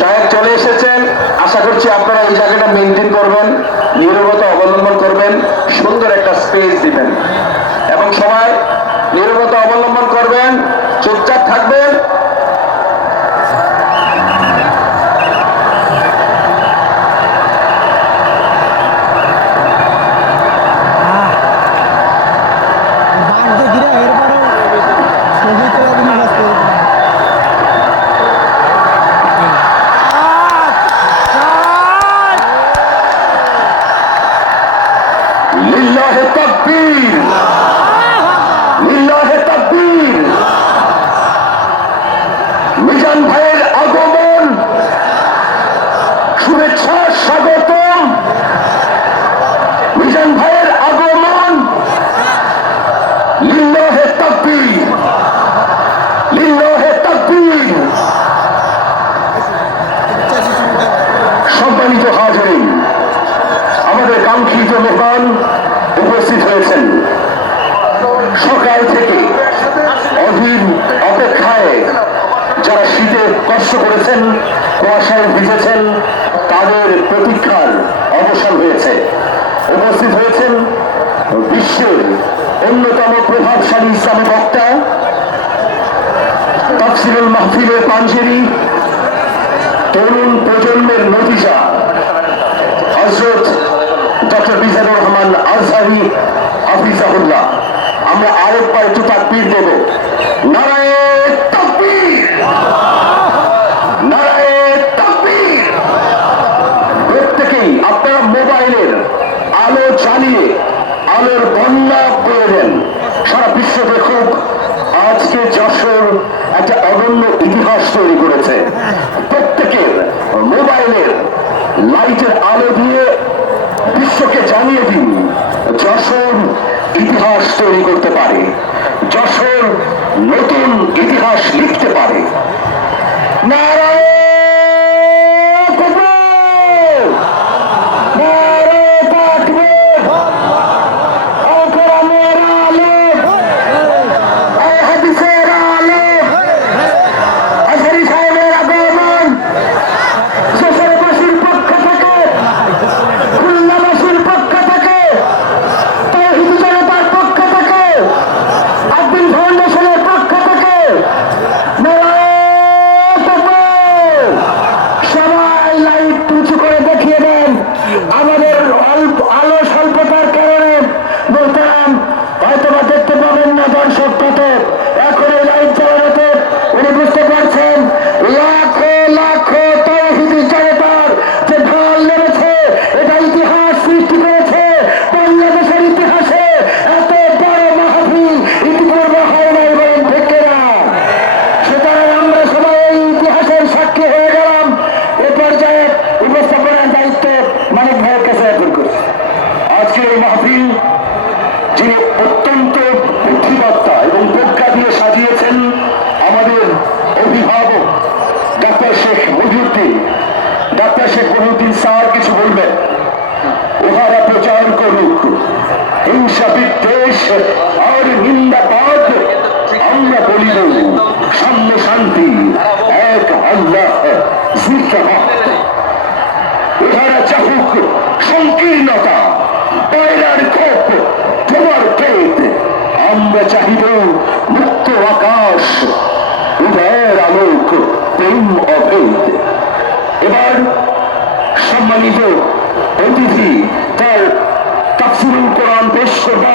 সাহেব চলে এসেছেন। আশা করছি আপনারা এই জায়গাটা মেনটেন করবেন, নিরবতা অবলম্বন করবেন, সুন্দর একটা স্পেস দিবেন। এবং সবাই নিরবতা অবলম্বন করবেন। মিজান ভাইয়ের আগমন। শুভেচ্ছা স্বাগতম। মিজান ভাইয়ের ভিজেছেন তাদের প্রতীক্ষার অবসান হয়েছে। উপস্থিত হয়েছেন বিশ্বের অন্যতম প্রভাবশালী ইসলামী বক্তা তাফসিরুল মাহফিলের পাঞ্জেরি, তরুণ প্রজন্মের নতিজা হজরত ডক্টর মিজানুর রহমান আজহারি হাফিজাহুল্লাহ। আমরা আরেকবার একটু তাকবীর দেব। নারায়ণ তাকবীর নারায়ণ তাকবীর প্রত্যেকেই আপনারা মোবাইলের জ্বালিয়ে আলোর বন্যা দেন সারা বিশ্ব দেখুক, আজকে যশোর একটা অনন্য ইতিহাস তৈরি করেছে। প্রত্যেকের মোবাইলের লাইটের আলো দিয়ে বিশ্বকে জানিয়ে দিন, যশোর ইতিহাস তৈরি করতে পারে, যশোর নতুন ইতিহাস লিখতে পারে। নারায়ণ হিংসা বিদ্বেষ আর নিন্দাবাদ আমরা বলিব, সাম্য শান্তি, এক আল্লাহ উহারা চাহুক সংকীর্ণতা পয়লার ক্ষোভ তোমার ক্ষেত। আমরা চাহিব মুক্ত আকাশ, উদয়ের আলোক, প্রেম অভেদ। এবার সম্মানিত অতিথি, তার তাফসিরুল কোরআন পেশ করবে।